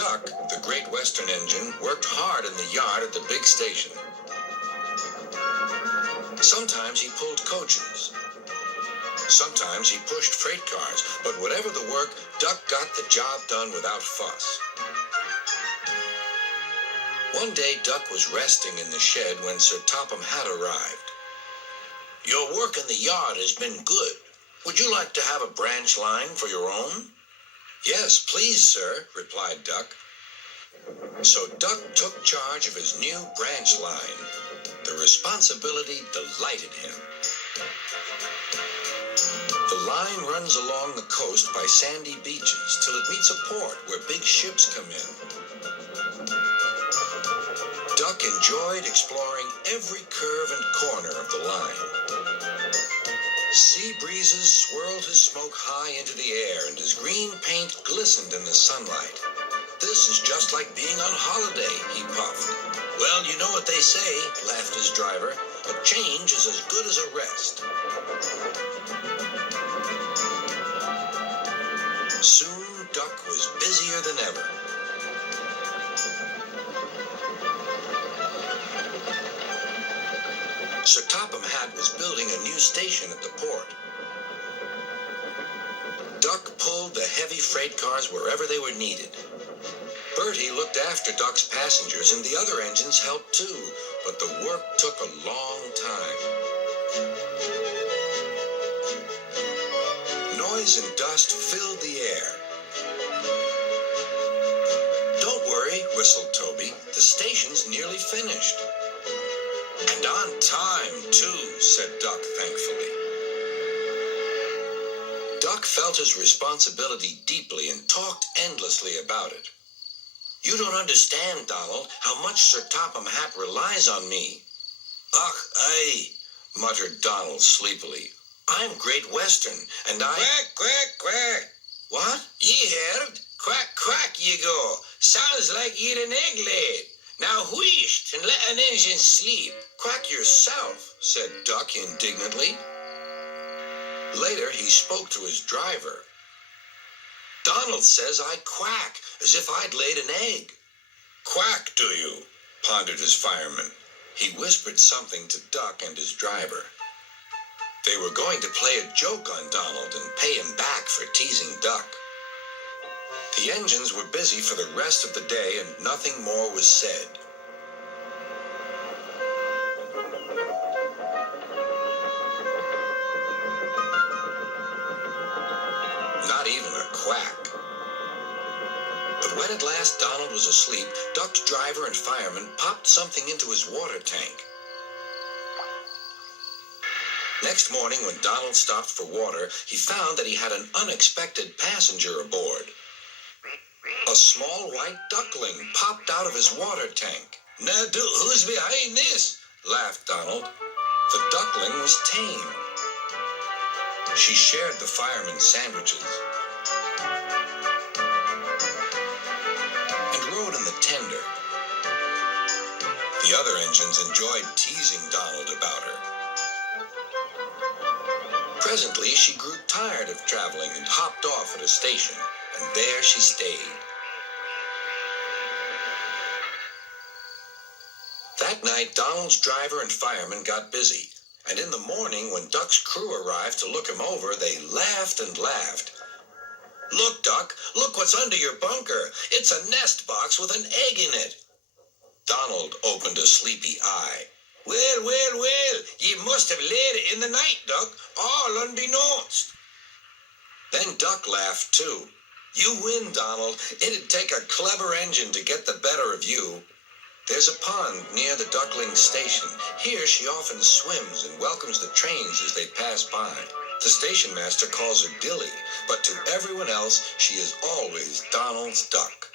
Duck, the Great Western engine, worked hard in the yard at the big station. Sometimes he pulled coaches. Sometimes he pushed freight cars, but whatever the work, Duck got the job done without fuss. One day, Duck was resting in the shed when Sir Topham Hatt arrived. "Your work in the yard has been good. Would you like to have a branch line for your own?" "Yes, please, sir," replied Duck. So Duck took charge of his new branch line. The responsibility delighted him. The line runs along the coast by sandy beaches till it meets a port where big ships come in. Duck enjoyed exploring every curve and corner of the line. Sea breezes swirled his smoke high into the air, and his green paint glistened in the sunlight. "This is just like being on holiday," he puffed. "Well, you know what they say," laughed his driver. "A change is as good as a rest." Soon, Duck was busier than ever. Sir Topham Hatt was building a new station at the port. Duck pulled the heavy freight cars wherever they were needed. Bertie looked after Duck's passengers, and the other engines helped too, but the work took a long time. Noise and dust filled the air. "Don't worry," whistled Toby. "The station's nearly finished." "And on time, too," said Duck thankfully. Duck felt his responsibility deeply and talked endlessly about it. "You don't understand, Donald, how much Sir Topham Hatt relies on me." "Ach, aye," muttered Donald sleepily. "I'm Great Western, and I—" "Quack, quack, quack." "What?" "Ye heard? Quack, quack, ye go. Sounds like ye'd an egg laid. Now wheesht and let an engine sleep." "Quack yourself," said Duck indignantly. Later, he spoke to his driver. "Donald says I quack, as if I'd laid an egg." "Quack, do you?" pondered his fireman. He whispered something to Duck and his driver. They were going to play a joke on Donald and pay him back for teasing Duck. The engines were busy for the rest of the day, and nothing more was said. Not even a quack. But when at last Donald was asleep, Duck's driver and fireman popped something into his water tank. Next morning, when Donald stopped for water, he found that he had an unexpected passenger aboard. A small white duckling popped out of his water tank. "Now, who's behind this?" laughed Donald. The duckling was tame. She shared the fireman's sandwiches and rode in the tender. The other engines enjoyed teasing Donald about her. Presently, she grew tired of traveling and hopped off at a station, and there she stayed. That night, Donald's driver and fireman got busy, and in the morning, when Duck's crew arrived to look him over, they laughed and laughed. "Look, Duck, look what's under your bunker. It's a nest box with an egg in it." Donald opened a sleepy eye. Well, well, well, ye must have laid it in the night, Duck, all unbeknownst." Then Duck laughed too. "You win, Donald. It'd take a clever engine to get the better of you." There's a pond near the duckling station. Here she often swims and welcomes the trains as they pass by. The station master calls her Dilly, but to everyone else she is always Donald's duck.